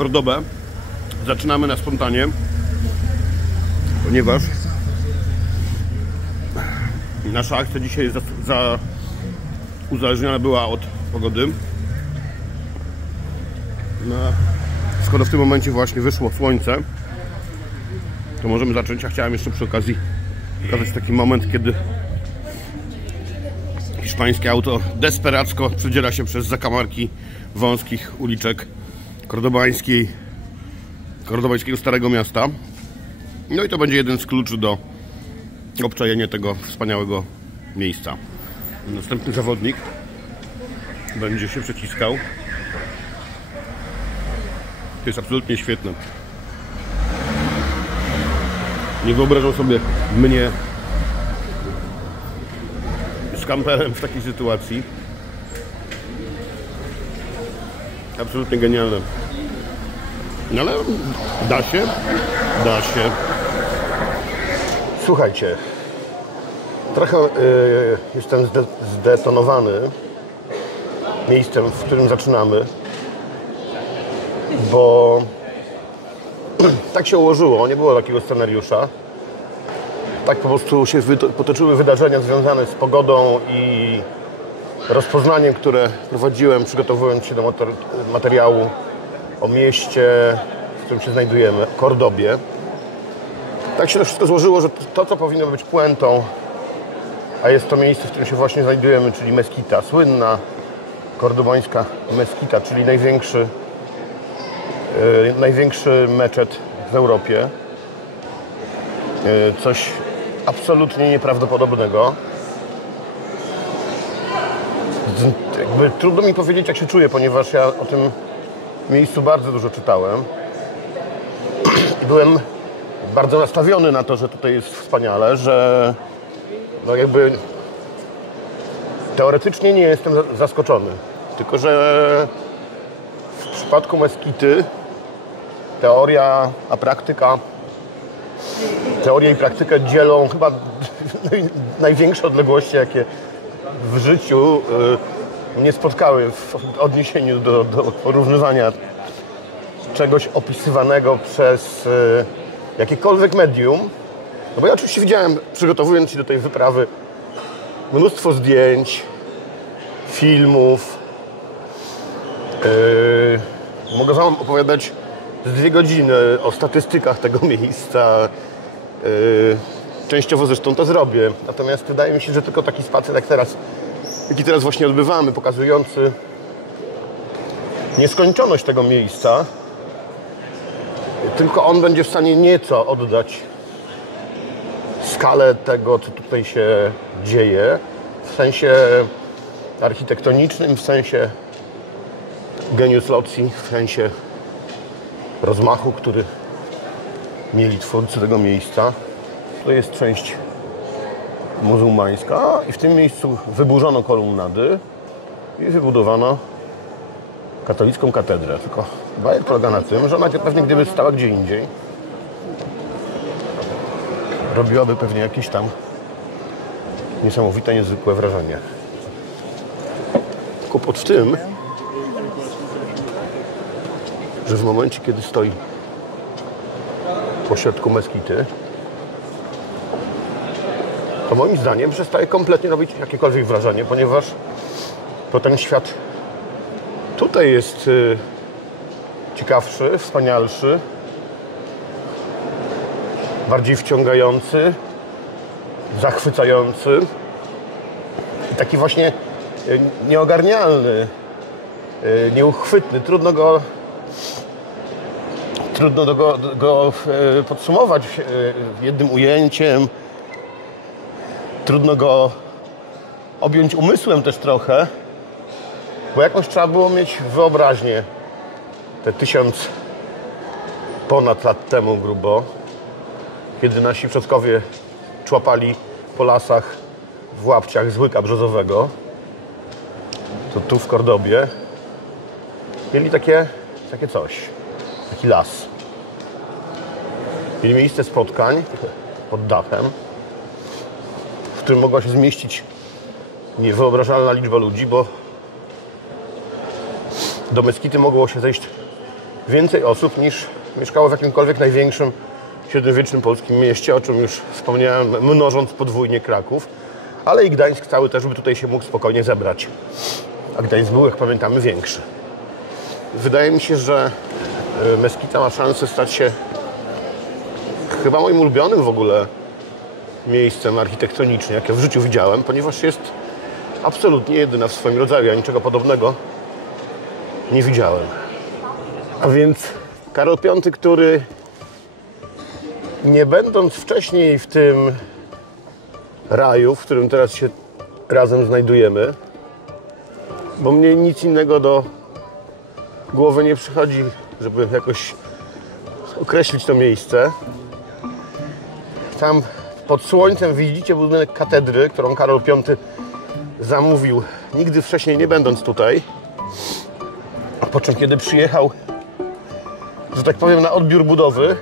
Cordobę zaczynamy na spontanie, ponieważ nasza akcja dzisiaj uzależniona była od pogody. No, skoro w tym momencie właśnie wyszło słońce, to możemy zacząć. Ja chciałem jeszcze przy okazji pokazać taki moment, kiedy hiszpańskie auto desperacko przedziera się przez zakamarki wąskich uliczek kordobańskiego Starego Miasta. No i to będzie jeden z kluczy do obczajenia tego wspaniałego miejsca. Następny zawodnik będzie się przeciskał. To jest absolutnie świetne. Nie wyobrażam sobie mnie z kamperem w takiej sytuacji. Absolutnie genialne. No ale da się. Da się. Słuchajcie, trochę jestem zdetonowany miejscem, w którym zaczynamy, bo tak się ułożyło, nie było takiego scenariusza. Tak po prostu się potoczyły wydarzenia związane z pogodą i rozpoznaniem, które prowadziłem, przygotowując się do materiału o mieście, w którym się znajdujemy, Cordobie. Tak się to wszystko złożyło, że to, co powinno być puentą, a jest to miejsce, w którym się właśnie znajdujemy, czyli Meskita, słynna kordobańska Meskita, czyli największy meczet w Europie. Coś absolutnie nieprawdopodobnego. Jakby trudno mi powiedzieć, jak się czuję, ponieważ ja o tym miejscu bardzo dużo czytałem. Byłem bardzo nastawiony na to, że tutaj jest wspaniale, że no jakby teoretycznie nie jestem zaskoczony. Tylko że w przypadku Meskity teoria i praktykę dzielą chyba największe odległości, jakie w życiu mnie spotkały w odniesieniu do porównywania czegoś opisywanego przez jakiekolwiek medium. No bo ja oczywiście widziałem, przygotowując się do tej wyprawy, mnóstwo zdjęć, filmów. Mogę wam opowiadać z 2 godziny o statystykach tego miejsca. Częściowo zresztą to zrobię. Natomiast wydaje mi się, że tylko taki spacer jaki teraz właśnie odbywamy, pokazujący nieskończoność tego miejsca, tylko on będzie w stanie nieco oddać skalę tego, co tutaj się dzieje, w sensie architektonicznym, w sensie genius loci, w sensie rozmachu, który mieli twórcy tego miejsca. To jest część muzułmańska i w tym miejscu wyburzono kolumnady i wybudowano katolicką katedrę. Tylko bajek polega na tym, że ona pewnie gdyby stała gdzie indziej, robiłaby pewnie jakieś tam niesamowite, niezwykłe wrażenie. Kłopot w tym, że w momencie, kiedy stoi pośrodku Meskity, to moim zdaniem przestaje kompletnie robić jakiekolwiek wrażenie, ponieważ to ten świat tutaj jest ciekawszy, wspanialszy, bardziej wciągający, zachwycający i taki właśnie nieogarnialny, nieuchwytny. Trudno go podsumować jednym ujęciem. Trudno go objąć umysłem też trochę, bo jakąś trzeba było mieć wyobraźnię te 1000 ponad lat temu grubo, kiedy nasi przodkowie człapali po lasach w łapciach z łyka brzozowego, to tu w Cordobie mieli takie coś, taki las. Mieli miejsce spotkań pod dachem, w którym mogła się zmieścić niewyobrażalna liczba ludzi, bo do Meskity mogło się zejść więcej osób niż mieszkało w jakimkolwiek największym średniowiecznym polskim mieście, o czym już wspomniałem, mnożąc podwójnie Kraków, ale i Gdańsk cały też by tutaj się mógł spokojnie zebrać. A Gdańsk był, jak pamiętamy, większy. Wydaje mi się, że Meskita ma szansę stać się chyba moim ulubionym w ogóle miejscem architektonicznie, jakie w życiu widziałem, ponieważ jest absolutnie jedyna w swoim rodzaju. Ja niczego podobnego nie widziałem. A więc Karol V, który nie będąc wcześniej w tym raju, w którym teraz się razem znajdujemy, bo mnie nic innego do głowy nie przychodzi, żeby jakoś określić to miejsce. Tam pod słońcem widzicie budynek katedry, którą Karol V zamówił, nigdy wcześniej nie będąc tutaj. Po czym, kiedy przyjechał, że tak powiem, na odbiór budowy,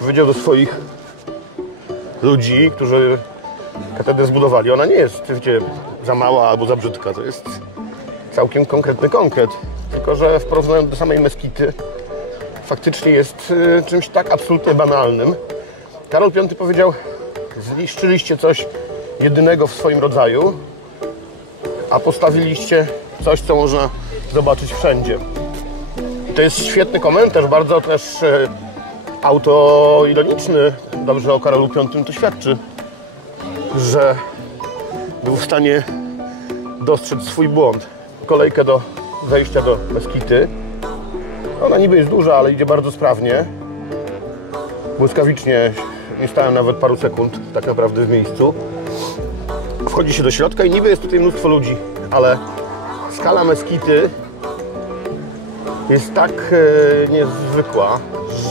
powiedział do swoich ludzi, którzy katedrę zbudowali: ona nie jest, wiecie, za mała albo za brzydka, to jest całkiem konkretny konkret. Tylko że w porównaniu do samej Meskity faktycznie jest czymś tak absolutnie banalnym. Karol V powiedział: zniszczyliście coś jedynego w swoim rodzaju, a postawiliście coś, co można zobaczyć wszędzie. To jest świetny komentarz, bardzo też autoironiczny. Dobrze o Karolu V to świadczy, że był w stanie dostrzec swój błąd. Kolejkę do wejścia do Meskity. Ona niby jest duża, ale idzie bardzo sprawnie. Błyskawicznie, nie stałem nawet paru sekund tak naprawdę w miejscu. Wchodzi się do środka i niby jest tutaj mnóstwo ludzi, ale skala Meskity jest tak niezwykła,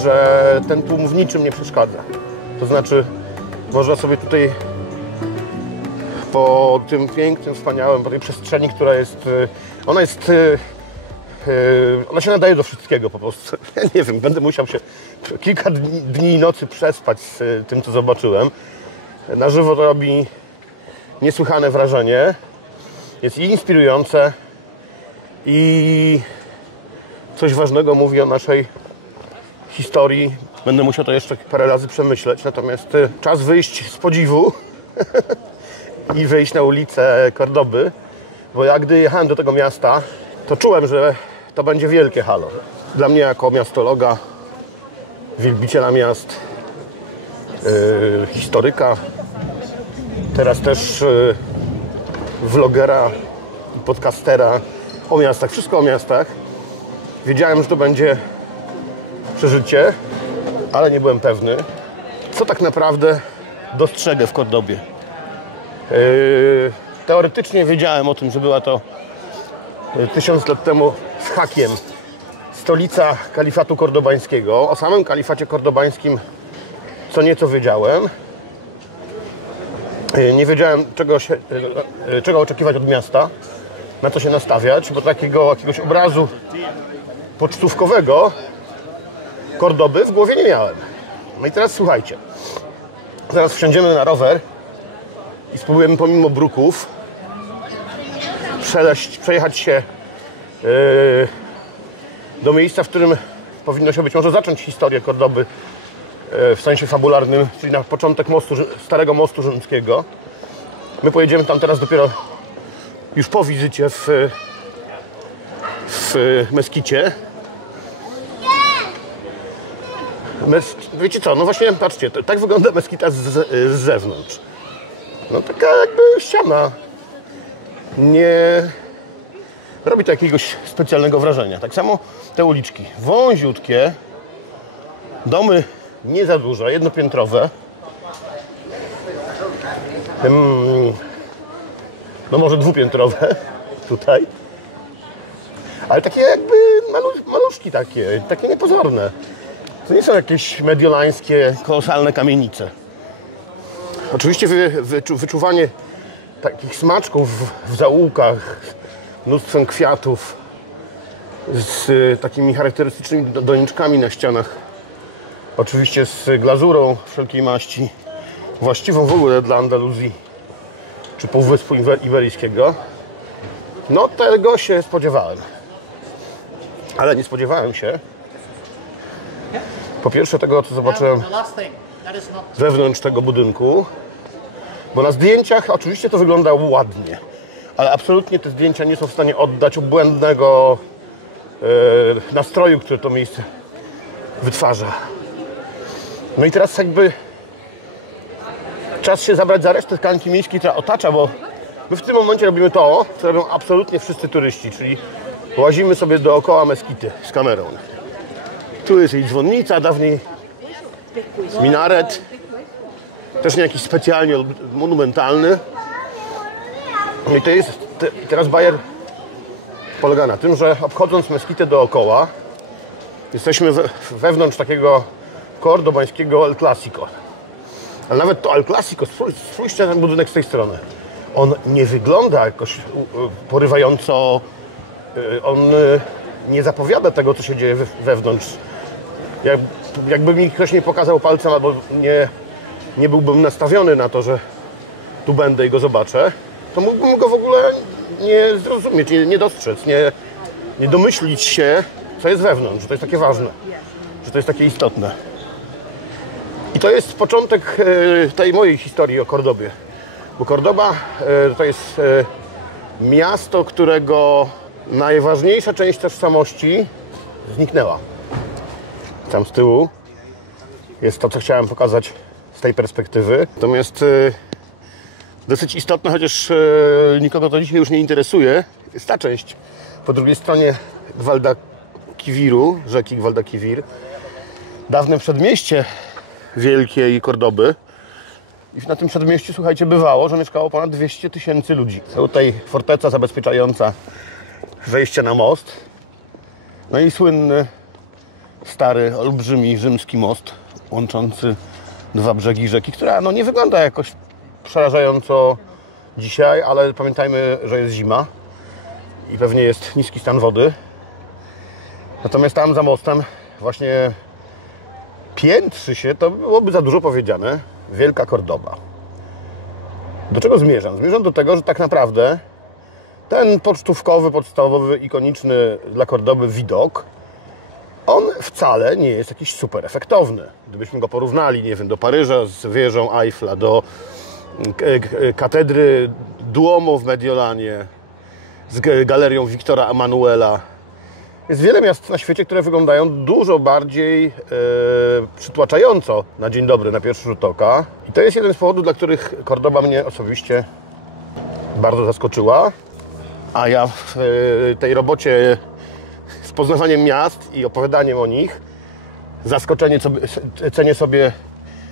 że ten tłum w niczym nie przeszkadza. To znaczy, można sobie tutaj po tym pięknym, wspaniałym, po tej przestrzeni, która jest, ona się nadaje do wszystkiego po prostu. Ja nie wiem, będę musiał się kilka dni i nocy przespać z tym, co zobaczyłem. Na żywo to robi niesłychane wrażenie. Jest i inspirujące, i coś ważnego mówi o naszej historii. Będę musiał to jeszcze parę razy przemyśleć, natomiast czas wyjść z podziwu i wyjść na ulicę Kordoby, bo ja gdy jechałem do tego miasta, to czułem, że to będzie wielkie halo. Dla mnie jako miastologa, wielbiciela miast, historyka, teraz też vlogera, podcastera o miastach, wszystko o miastach. Wiedziałem, że to będzie przeżycie, ale nie byłem pewny, co tak naprawdę dostrzegę w Kordobie. Teoretycznie wiedziałem o tym, że była to 1000 lat temu z hakiem stolica kalifatu kordobańskiego. O samym kalifacie kordobańskim co nieco wiedziałem. Nie wiedziałem, czego oczekiwać od miasta, na co się nastawiać, bo takiego jakiegoś obrazu pocztówkowego Kordoby w głowie nie miałem. No i teraz słuchajcie, zaraz wsiądziemy na rower i spróbujemy pomimo bruków przejechać się do miejsca, w którym powinno się być może zacząć historię Kordoby w sensie fabularnym, czyli na początek starego mostu rzymskiego. My pojedziemy tam teraz dopiero już po wizycie w Meskicie. Wiecie co, no właśnie, patrzcie, tak wygląda Meskita z zewnątrz. No taka jakby ściana. Nie robi to jakiegoś specjalnego wrażenia. Tak samo te uliczki. Wąziutkie, domy nie za duże, jednopiętrowe. No może dwupiętrowe tutaj. Ale takie jakby maluszki takie niepozorne. To nie są jakieś mediolańskie, kolosalne kamienice. Oczywiście wyczuwanie takich smaczków w zaułkach, mnóstwem kwiatów, z takimi charakterystycznymi doniczkami na ścianach. Oczywiście z glazurą wszelkiej maści, właściwą w ogóle dla Andaluzji czy Półwyspu Iberyjskiego. No tego się spodziewałem. Ale nie spodziewałem się, Po pierwsze tego, co zobaczyłem wewnątrz tego budynku, bo na zdjęciach oczywiście to wygląda ładnie, ale absolutnie te zdjęcia nie są w stanie oddać obłędnego nastroju, który to miejsce wytwarza. No i teraz jakby czas się zabrać za resztę tkanki miejskiej, która otacza, bo my w tym momencie robimy to, co robią absolutnie wszyscy turyści, czyli łazimy sobie dookoła meskity z kamerą. Tu jest jej dzwonnica, dawniej minaret, też nie jakiś specjalnie monumentalny. I to jest, teraz bajer polega na tym, że obchodząc meskitę dookoła, jesteśmy wewnątrz takiego kordobańskiego El Clasico. Ale nawet to El Clasico, spójrzcie na ten budynek z tej strony. On nie wygląda jakoś porywająco, on nie zapowiada tego, co się dzieje wewnątrz. Jakby mi ktoś nie pokazał palcem, albo nie byłbym nastawiony na to, że tu będę i go zobaczę, to mógłbym go w ogóle nie zrozumieć, nie dostrzec, nie domyślić się, co jest wewnątrz, że to jest takie ważne, że to jest takie istotne. I to jest początek tej mojej historii o Kordobie. Bo Kordoba to jest miasto, którego najważniejsza część tożsamości zniknęła. Tam z tyłu jest to, co chciałem pokazać z tej perspektywy. Natomiast dosyć istotne, chociaż nikogo to dzisiaj już nie interesuje, jest ta część po drugiej stronie Guadalquiviru, rzeki Guadalquivir. Dawne przedmieście wielkiej Kordoby. I na tym przedmieściu, słuchajcie, bywało, że mieszkało ponad 200 000 ludzi. Tutaj forteca zabezpieczająca wejście na most. No i słynny, stary, olbrzymi rzymski most łączący dwa brzegi rzeki, która no, nie wygląda jakoś przerażająco dzisiaj, ale pamiętajmy, że jest zima i pewnie jest niski stan wody. Natomiast tam za mostem właśnie piętrzy się, to byłoby za dużo powiedziane, Wielka Kordoba. Do czego zmierzam? Zmierzam do tego, że tak naprawdę ten pocztówkowy, podstawowy, ikoniczny dla Kordoby widok, on wcale nie jest jakiś super efektowny. Gdybyśmy go porównali, nie wiem, do Paryża z wieżą Eiffla, do katedry Duomo w Mediolanie, z galerią Wiktora Emanuela. Jest wiele miast na świecie, które wyglądają dużo bardziej przytłaczająco na dzień dobry, na pierwszy rzut oka. I to jest jeden z powodów, dla których Kordoba mnie osobiście bardzo zaskoczyła. A ja w tej robocie z poznawaniem miast i opowiadaniem o nich zaskoczenie cenię sobie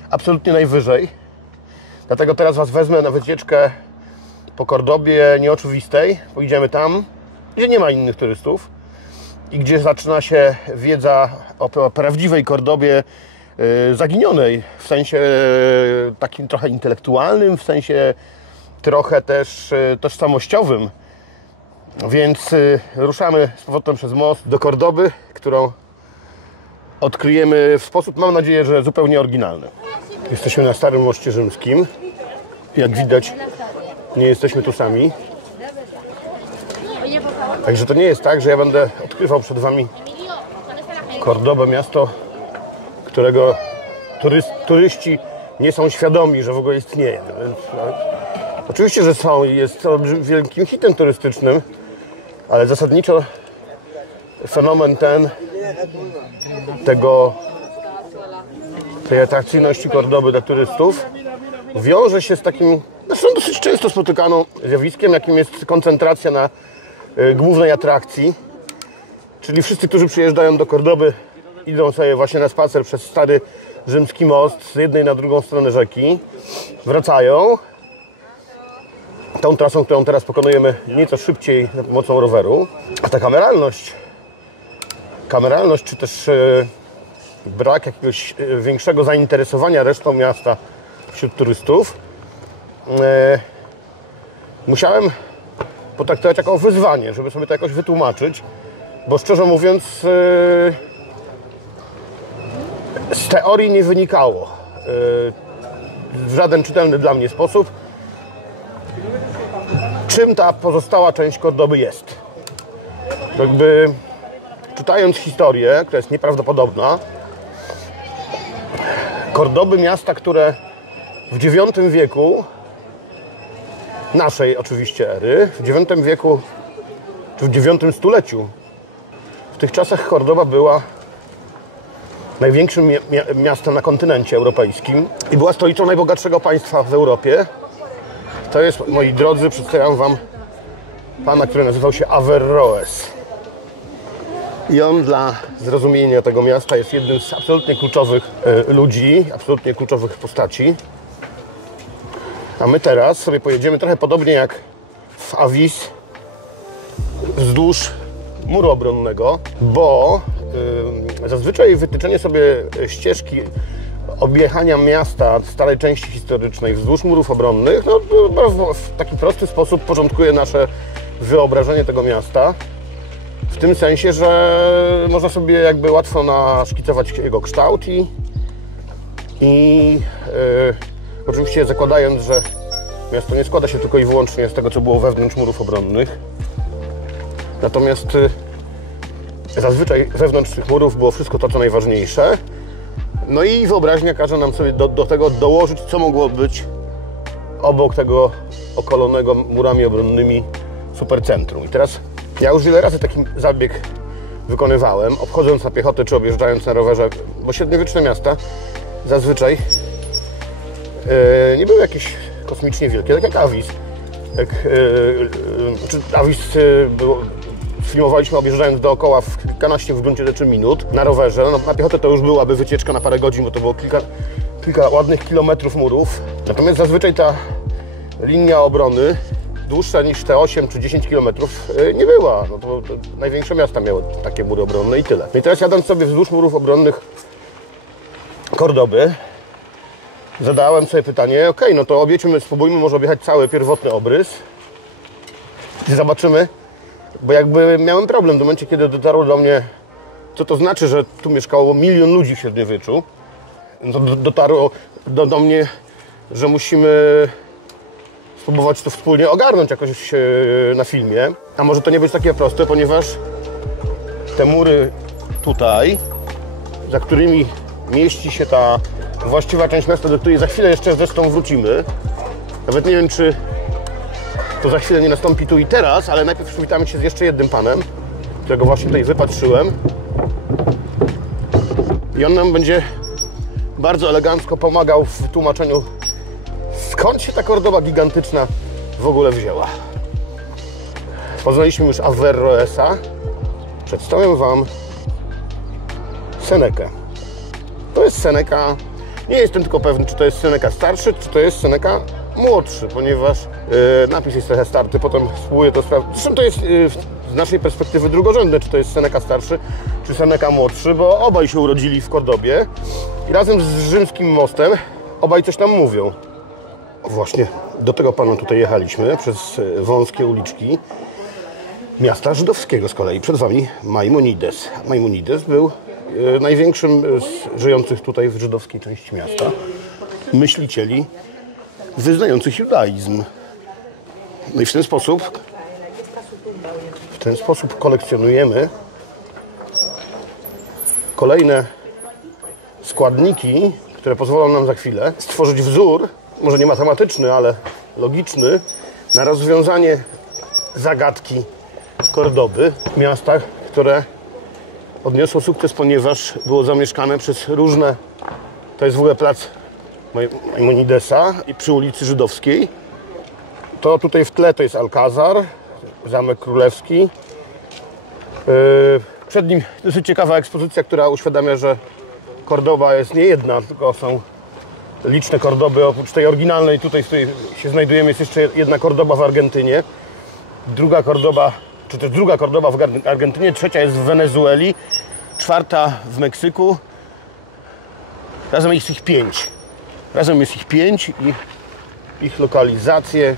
absolutnie najwyżej. Dlatego teraz Was wezmę na wycieczkę po Kordobie nieoczywistej. Pojedziemy tam, gdzie nie ma innych turystów i gdzie zaczyna się wiedza o prawdziwej Kordobie zaginionej, w sensie takim trochę intelektualnym, w sensie trochę też tożsamościowym. Więc ruszamy z powrotem przez most do Kordoby, którą odkryjemy w sposób, mam nadzieję, że zupełnie oryginalny. Jesteśmy na Starym Moście Rzymskim. Jak widać, nie jesteśmy tu sami. Także to nie jest tak, że ja będę odkrywał przed Wami Kordobę, miasto, którego turyści nie są świadomi, że w ogóle istnieje. Więc, oczywiście, że są i jest wielkim hitem turystycznym, ale zasadniczo fenomen tej atrakcyjności Kordoby dla turystów wiąże się z takim, zresztą dosyć często spotykaną zjawiskiem, jakim jest koncentracja na głównej atrakcji. Czyli wszyscy, którzy przyjeżdżają do Kordoby, idą sobie właśnie na spacer przez stary rzymski most z jednej na drugą stronę rzeki, wracają tą trasą, którą teraz pokonujemy nieco szybciej za pomocą roweru. A ta kameralność czy też brak jakiegoś większego zainteresowania resztą miasta wśród turystów musiałem potraktować jako wyzwanie, żeby sobie to jakoś wytłumaczyć, bo szczerze mówiąc z teorii nie wynikało w żaden czytelny dla mnie sposób, czym ta pozostała część Kordoby jest. Jakby czytając historię, która jest nieprawdopodobna, Kordoby, miasta, które w IX wieku, naszej oczywiście ery, w IX wieku, czy w IX stuleciu, w tych czasach Kordoba była największym miastem na kontynencie europejskim i była stolicą najbogatszego państwa w Europie. To jest, moi drodzy, przedstawiam wam pana, który nazywał się Averroes. I on dla zrozumienia tego miasta jest jednym z absolutnie kluczowych ludzi, absolutnie kluczowych postaci. A my teraz sobie pojedziemy trochę podobnie jak w Avis wzdłuż muru obronnego, bo zazwyczaj wytyczenie sobie ścieżki objechania miasta, starej części historycznej wzdłuż murów obronnych, no, w taki prosty sposób porządkuje nasze wyobrażenie tego miasta. W tym sensie, że można sobie jakby łatwo naszkicować jego kształt i oczywiście zakładając, że miasto nie składa się tylko i wyłącznie z tego, co było wewnątrz murów obronnych. Natomiast zazwyczaj wewnątrz tych murów było wszystko to, co najważniejsze. No i wyobraźnia każe nam sobie do tego dołożyć, co mogło być obok tego okolonego murami obronnymi supercentrum. I teraz ja już wiele razy taki zabieg wykonywałem, obchodząc na piechotę czy objeżdżając na rowerze, bo średniowieczne miasta zazwyczaj nie były jakieś kosmicznie wielkie, tak jak Avis. Avis filmowaliśmy objeżdżając dookoła w kilkanaście w gruncie rzeczy minut na rowerze. No, na piechotę to już byłaby wycieczka na parę godzin, bo to było kilka ładnych kilometrów murów. Natomiast zazwyczaj ta linia obrony dłuższa niż te 8 czy 10 kilometrów nie była. No to największe miasta miały takie mury obronne i tyle. No i teraz jadąc sobie wzdłuż murów obronnych Kordoby, zadałem sobie pytanie, ok, no to spróbujmy może objechać cały pierwotny obrys i zobaczymy, bo jakby miałem problem w momencie, kiedy dotarło do mnie, co to znaczy, że tu mieszkało 1 000 000 ludzi w średniowieczu. No, dotarło do mnie, że musimy spróbować to wspólnie ogarnąć jakoś na filmie. A może to nie być takie proste, ponieważ te mury tutaj, za którymi mieści się ta właściwa część miasta, do której za chwilę jeszcze zresztą wrócimy. Nawet nie wiem, czy to za chwilę nie nastąpi tu i teraz, ale najpierw przywitamy się z jeszcze jednym panem, którego właśnie tutaj wypatrzyłem. I on nam będzie bardzo elegancko pomagał w tłumaczeniu, skąd się ta Kordoba gigantyczna w ogóle wzięła. Poznaliśmy już Averroesa. Przedstawiam wam Senekę. To jest Seneca. Nie jestem tylko pewny, czy to jest Seneca starszy, czy to jest Seneca młodszy, ponieważ napis jest trochę starty, potem spróbuję to sprawdzić. Zresztą to jest z naszej perspektywy drugorzędne, czy to jest Seneca starszy, czy Seneca młodszy, bo obaj się urodzili w Kordobie i razem z rzymskim mostem obaj coś tam mówią. Właśnie do tego pana tutaj jechaliśmy przez wąskie uliczki miasta żydowskiego z kolei. Przed wami Maimonides. Maimonides był największym z żyjących tutaj w żydowskiej części miasta myślicieli wyznających judaizm. No i w ten sposób kolekcjonujemy kolejne składniki, które pozwolą nam za chwilę stworzyć wzór, może nie matematyczny, ale logiczny, na rozwiązanie zagadki Kordoby, miasta, które odniosło sukces, ponieważ było zamieszkane przez różne... To jest w ogóle plac Maimonidesa i przy ulicy Żydowskiej. To tutaj w tle to jest Alcazar, Zamek Królewski. Przed nim dosyć ciekawa ekspozycja, która uświadamia, że Kordoba jest nie jedna, tylko są liczne Kordoby. Oprócz tej oryginalnej tutaj, w której się znajdujemy, jest jeszcze jedna Kordoba w Argentynie. Druga Kordoba w Argentynie, trzecia jest w Wenezueli, czwarta w Meksyku. Razem jest ich 5. I ich lokalizacje,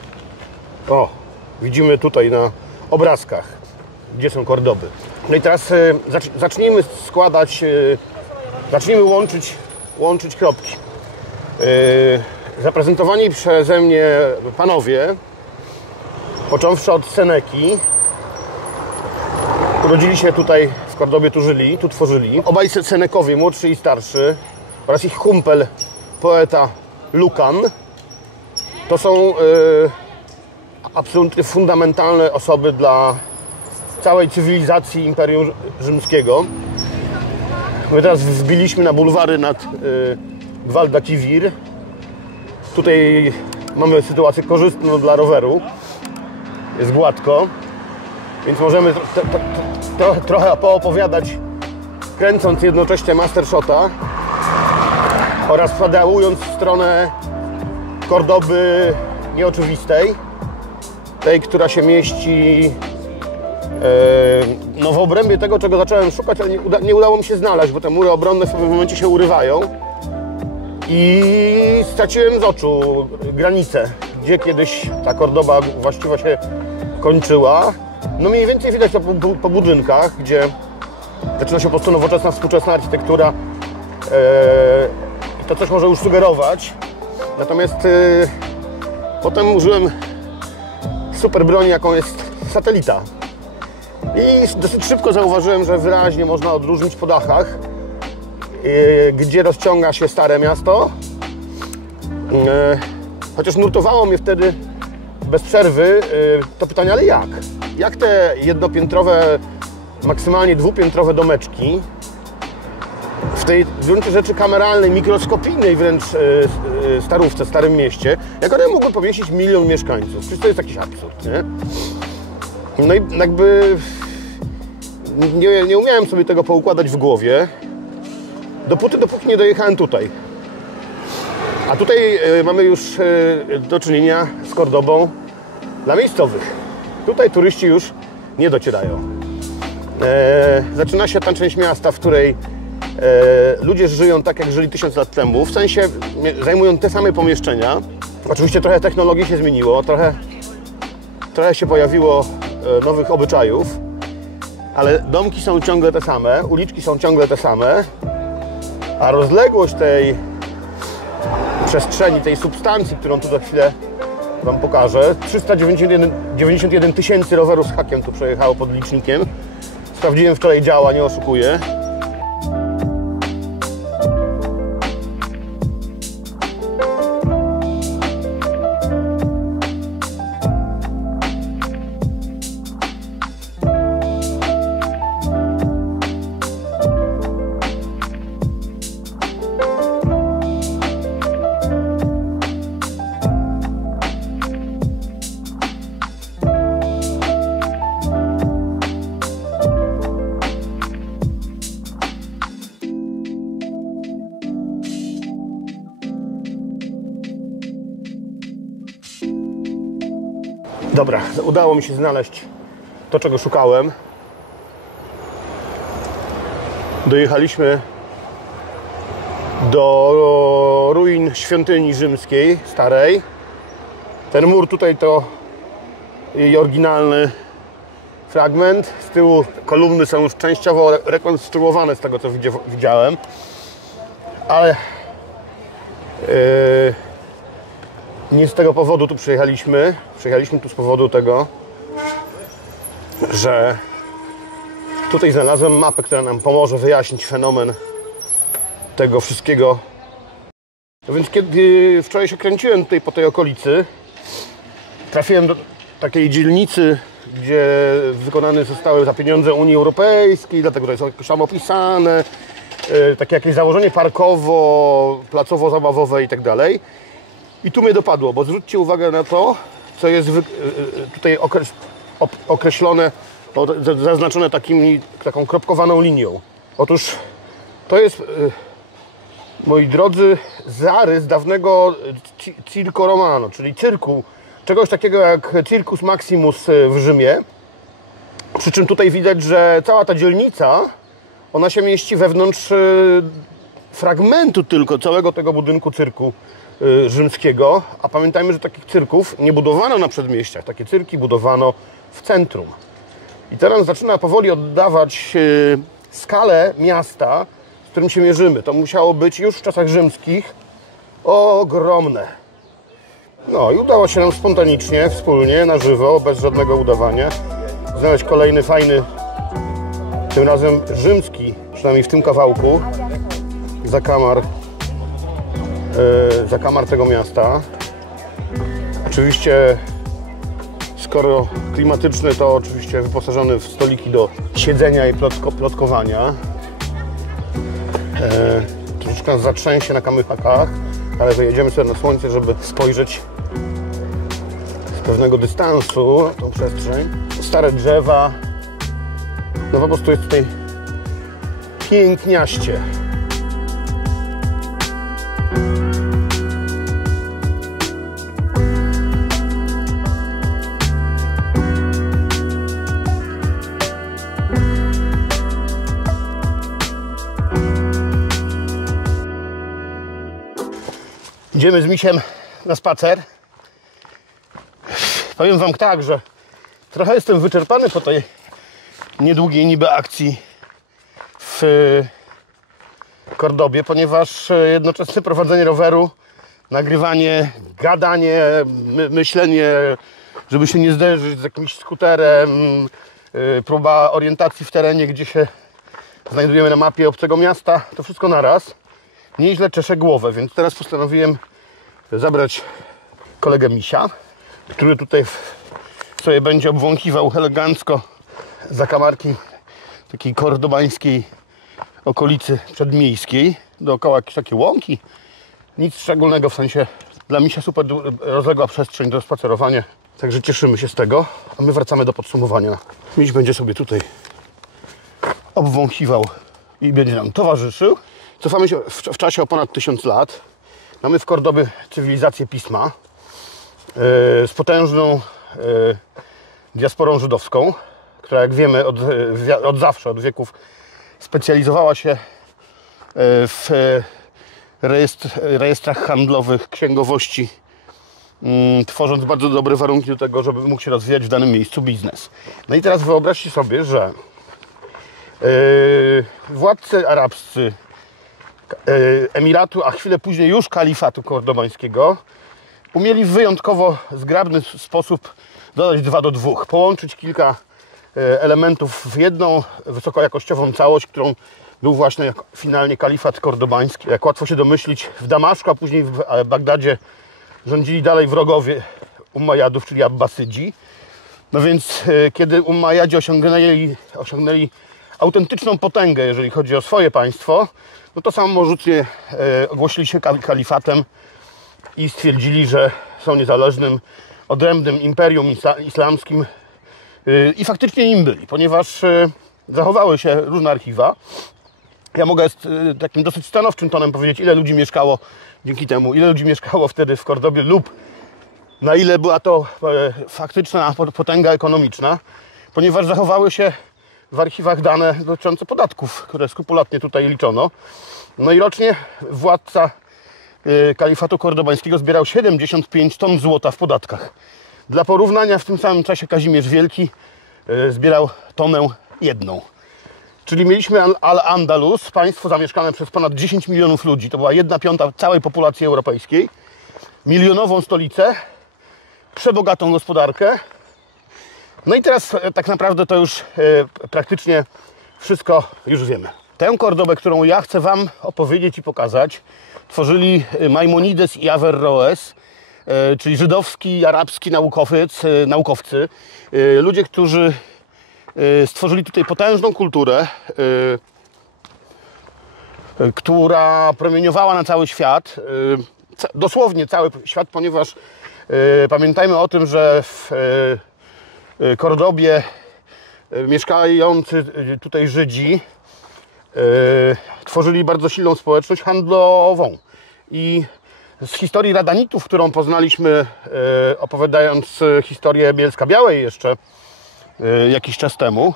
widzimy tutaj na obrazkach, gdzie są Kordoby. No i teraz zacznijmy składać, zacznijmy łączyć kropki. Zaprezentowani przeze mnie panowie, począwszy od Seneki, urodzili się tutaj w Kordobie, tu żyli, tu tworzyli. Obaj Senekowie, młodszy i starszy, oraz ich kumpel poeta Lucan. To są absolutnie fundamentalne osoby dla całej cywilizacji Imperium Rzymskiego. My teraz wbiliśmy na bulwary nad Val d'Achivir. Tutaj mamy sytuację korzystną dla roweru. Jest gładko, więc możemy trochę poopowiadać, kręcąc jednocześnie mastershota oraz pedałując w stronę Kordoby nieoczywistej, tej, która się mieści w obrębie tego, czego zacząłem szukać, ale nie udało mi się znaleźć, bo te mury obronne w pewnym momencie się urywają i straciłem z oczu granicę, gdzie kiedyś ta Kordoba właściwie się kończyła. No mniej więcej widać to po budynkach, gdzie zaczyna się po prostu nowoczesna, współczesna architektura i to coś może już sugerować. Natomiast potem użyłem super broni, jaką jest satelita. I dosyć szybko zauważyłem, że wyraźnie można odróżnić po dachach, gdzie rozciąga się Stare Miasto. Chociaż nurtowało mnie wtedy bez przerwy to pytanie, ale jak? Jak te jednopiętrowe, maksymalnie dwupiętrowe domeczki w tej w gruncie rzeczy kameralnej, mikroskopijnej wręcz starówce, Starym Mieście, jak one mogły pomieścić 1 000 000 mieszkańców? Przecież to jest jakiś absurd, nie? No i jakby nie umiałem sobie tego poukładać w głowie, dopóki nie dojechałem tutaj. A tutaj mamy już do czynienia z Kordobą dla miejscowych. Tutaj turyści już nie docierają. Zaczyna się ta część miasta, w której ludzie żyją tak, jak żyli 1000 lat temu, w sensie zajmują te same pomieszczenia. Oczywiście trochę technologii się zmieniło, trochę się pojawiło nowych obyczajów, ale domki są ciągle te same, uliczki są ciągle te same, a rozległość tej przestrzeni, tej substancji, którą tu za chwilę Wam pokażę, 391 tysięcy rowerów z hakiem tu przejechało pod licznikiem. Sprawdziłem wczoraj, działa, nie oszukuję. Dobra, udało mi się znaleźć to, czego szukałem. Dojechaliśmy do ruin świątyni rzymskiej, starej. Ten mur tutaj to jej oryginalny fragment. Z tyłu kolumny są już częściowo rekonstruowane z tego, co widziałem. Ale nie z tego powodu tu przyjechaliśmy. Przyjechaliśmy tu z powodu tego, że tutaj znalazłem mapę, która nam pomoże wyjaśnić fenomen tego wszystkiego. No więc kiedy wczoraj się kręciłem tutaj po tej okolicy, trafiłem do takiej dzielnicy, gdzie wykonane zostały za pieniądze Unii Europejskiej, dlatego tutaj są jakoś tam opisane, takie jakieś założenie parkowo, placowo-zabawowe i tak dalej. I tu mnie dopadło, bo zwróćcie uwagę na to, co jest tutaj określone, zaznaczone taką kropkowaną linią. Otóż to jest, moi drodzy, zarys dawnego Circo Romano, czyli cyrku, czegoś takiego jak Circus Maximus w Rzymie. Przy czym tutaj widać, że cała ta dzielnica, ona się mieści wewnątrz fragmentu tylko całego tego budynku cyrku rzymskiego, a pamiętajmy, że takich cyrków nie budowano na przedmieściach, takie cyrki budowano w centrum. I teraz zaczyna powoli oddawać skalę miasta, z którym się mierzymy. To musiało być już w czasach rzymskich ogromne. No i udało się nam spontanicznie, wspólnie, na żywo, bez żadnego udawania, znaleźć kolejny fajny, tym razem rzymski, przynajmniej w tym kawałku, zakamarek zakamarek tego miasta. Oczywiście, skoro klimatyczny, to oczywiście wyposażony w stoliki do siedzenia i plotkowania. Troszeczkę zatrzęsie na kamykach, ale wyjedziemy sobie na słońce, żeby spojrzeć z pewnego dystansu na tą przestrzeń. Stare drzewa. No po prostu jest tutaj piękniaście. Idziemy z misiem na spacer. Powiem wam tak, że trochę jestem wyczerpany po tej niedługiej niby akcji w Kordobie, ponieważ jednoczesne prowadzenie roweru, nagrywanie, gadanie, myślenie, żeby się nie zderzyć z jakimś skuterem, próba orientacji w terenie, gdzie się znajdujemy na mapie obcego miasta, to wszystko naraz. Nieźle czeszę głowę, więc teraz postanowiłem zabrać kolegę Misia, który tutaj sobie będzie obwąchiwał elegancko zakamarki takiej kordobańskiej okolicy przedmiejskiej. Dookoła jakieś takie łąki. Nic szczególnego, w sensie dla Misia super rozległa przestrzeń do spacerowania. Także cieszymy się z tego, a my wracamy do podsumowania. Miś będzie sobie tutaj obwąchiwał i będzie nam towarzyszył. Cofamy się w czasie o ponad 1000 lat. Mamy w Kordobie cywilizację pisma z potężną diasporą żydowską, która, jak wiemy, od zawsze, od wieków specjalizowała się w rejestrach handlowych, księgowości, tworząc bardzo dobre warunki do tego, żeby mógł się rozwijać w danym miejscu biznes. No i teraz wyobraźcie sobie, że władcy arabscy Emiratu, a chwilę później już kalifatu kordobańskiego umieli w wyjątkowo zgrabny sposób dodać 2 do 2, połączyć kilka elementów w jedną wysokojakościową całość, którą był właśnie finalnie kalifat kordobański. Jak łatwo się domyślić, w Damaszku, a później w Bagdadzie rządzili dalej wrogowie Umayyadów, czyli Abbasydzi. No więc kiedy Umayyadzi osiągnęli autentyczną potęgę, jeżeli chodzi o swoje państwo, no to samorzutnie ogłosili się kalifatem i stwierdzili, że są niezależnym, odrębnym imperium islamskim i faktycznie nim byli, ponieważ zachowały się różne archiwa. Ja mogę takim dosyć stanowczym tonem powiedzieć, ile ludzi mieszkało dzięki temu, ile ludzi mieszkało wtedy w Kordobie lub na ile była to faktyczna potęga ekonomiczna, ponieważ zachowały się w archiwach dane dotyczące podatków, które skrupulatnie tutaj liczono. No i rocznie władca kalifatu kordobańskiego zbierał 75 ton złota w podatkach. Dla porównania, w tym samym czasie Kazimierz Wielki zbierał tonę 1. Czyli mieliśmy Al-Andalus, państwo zamieszkane przez ponad 10 milionów ludzi. To była 1/5 całej populacji europejskiej. Milionową stolicę, przebogatą gospodarkę. No i teraz tak naprawdę to już praktycznie wszystko już wiemy. Tę Kordobę, którą ja chcę wam opowiedzieć i pokazać, tworzyli Maimonides i Averroes, czyli żydowski i arabski naukowcy. Ludzie, którzy stworzyli tutaj potężną kulturę, która promieniowała na cały świat, dosłownie cały świat, ponieważ pamiętajmy o tym, że w Kordobie mieszkający tutaj Żydzi tworzyli bardzo silną społeczność handlową. I z historii Radanitów, którą poznaliśmy opowiadając historię Bielska-Białej jeszcze jakiś czas temu.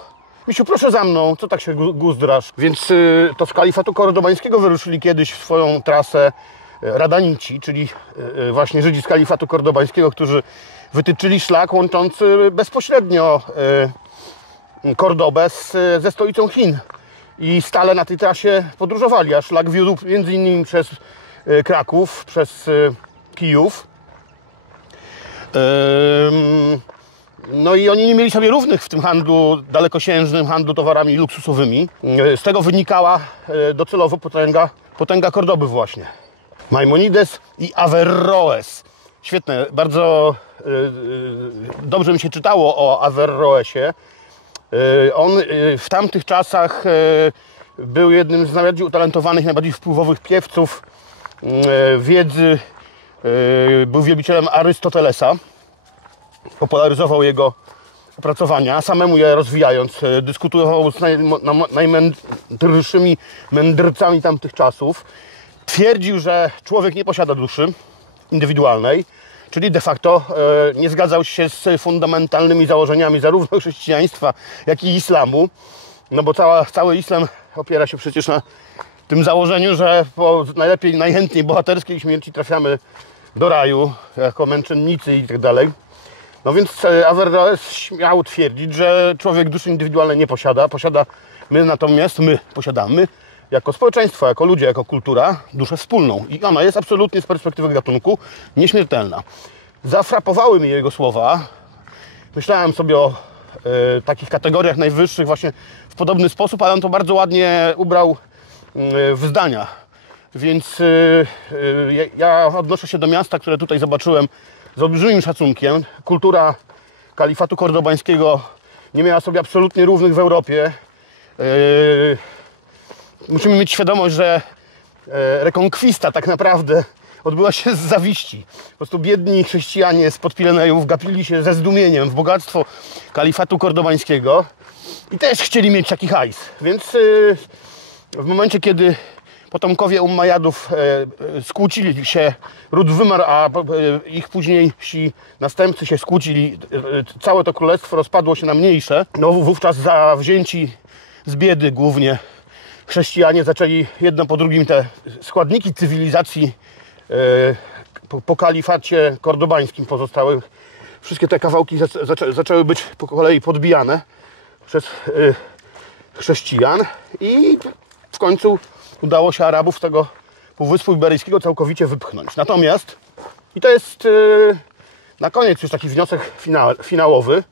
Misiu, proszę za mną, co tak się guzdrasz? Więc to z kalifatu kordobańskiego wyruszyli kiedyś w swoją trasę Radanici, czyli właśnie Żydzi z kalifatu kordobańskiego, którzy wytyczyli szlak łączący bezpośrednio Kordobę ze stolicą Chin. I stale na tej trasie podróżowali, a szlak wiódł m.in. przez Kraków, przez Kijów. No i oni nie mieli sobie równych w tym handlu dalekosiężnym, handlu towarami luksusowymi. Z tego wynikała docelowo potęga Kordoby właśnie. Maimonides i Averroes. Świetne, bardzo dobrze mi się czytało o Averroesie. On w tamtych czasach był jednym z najbardziej utalentowanych, najbardziej wpływowych piewców wiedzy. Był wielbicielem Arystotelesa. Popularyzował jego opracowania, samemu je rozwijając. Dyskutował z najmędrszymi mędrcami tamtych czasów. Twierdził, że człowiek nie posiada duszy indywidualnej, czyli de facto nie zgadzał się z fundamentalnymi założeniami zarówno chrześcijaństwa, jak i islamu. No bo cały islam opiera się przecież na tym założeniu, że po najchętniej bohaterskiej śmierci trafiamy do raju jako męczennicy i tak dalej. No więc Averroes śmiał twierdzić, że człowiek duszy indywidualnej nie posiada. Natomiast my posiadamy jako społeczeństwo, jako ludzie, jako kultura duszę wspólną. I ona jest absolutnie z perspektywy gatunku nieśmiertelna. Zafrapowały mnie jego słowa. Myślałem sobie o takich kategoriach najwyższych właśnie w podobny sposób, ale on to bardzo ładnie ubrał w zdania. Więc ja odnoszę się do miasta, które tutaj zobaczyłem z olbrzymim szacunkiem. Kultura kalifatu kordobańskiego nie miała sobie absolutnie równych w Europie. Musimy mieć świadomość, że rekonkwista tak naprawdę odbyła się z zawiści. Po prostu biedni chrześcijanie spod Pirenejów gapili się ze zdumieniem w bogactwo kalifatu kordobańskiego i też chcieli mieć taki hajs. Więc w momencie, kiedy potomkowie Umayyadów skłócili się, ród wymarł, a ich późniejsi następcy się skłócili, całe to królestwo rozpadło się na mniejsze, no wówczas zawzięci z biedy głównie chrześcijanie zaczęli jedno po drugim te składniki cywilizacji po kalifacie kordobańskim pozostałych. Wszystkie te kawałki zaczęły być po kolei podbijane przez chrześcijan i w końcu udało się Arabów z tego Półwyspu Iberyjskiego całkowicie wypchnąć. Natomiast, i to jest na koniec już taki wniosek finałowy,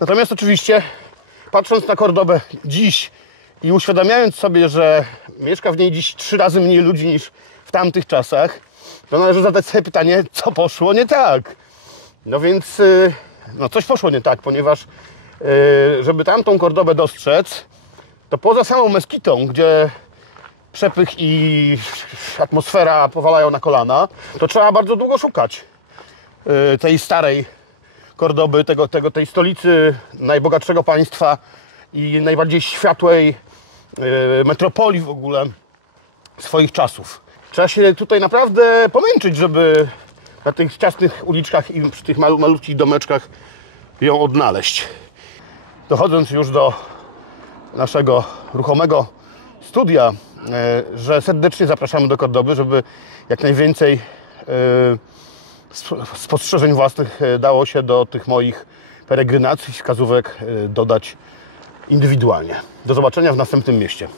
natomiast oczywiście patrząc na Kordobę dziś i uświadamiając sobie, że mieszka w niej dziś 3 razy mniej ludzi niż w tamtych czasach, to należy zadać sobie pytanie, co poszło nie tak. No więc no coś poszło nie tak, ponieważ żeby tamtą Kordobę dostrzec, to poza samą meskitą, gdzie przepych i atmosfera powalają na kolana, to trzeba bardzo długo szukać tej starej Kordoby, tej stolicy najbogatszego państwa i najbardziej światłej metropolii w ogóle swoich czasów. Trzeba się tutaj naprawdę pomęczyć, żeby na tych ciasnych uliczkach i przy tych malutkich domeczkach ją odnaleźć. Dochodząc już do naszego ruchomego studia, że serdecznie zapraszamy do Kordoby, żeby jak najwięcej spostrzeżeń własnych dało się do tych moich peregrinacji, wskazówek dodać indywidualnie. Do zobaczenia w następnym mieście.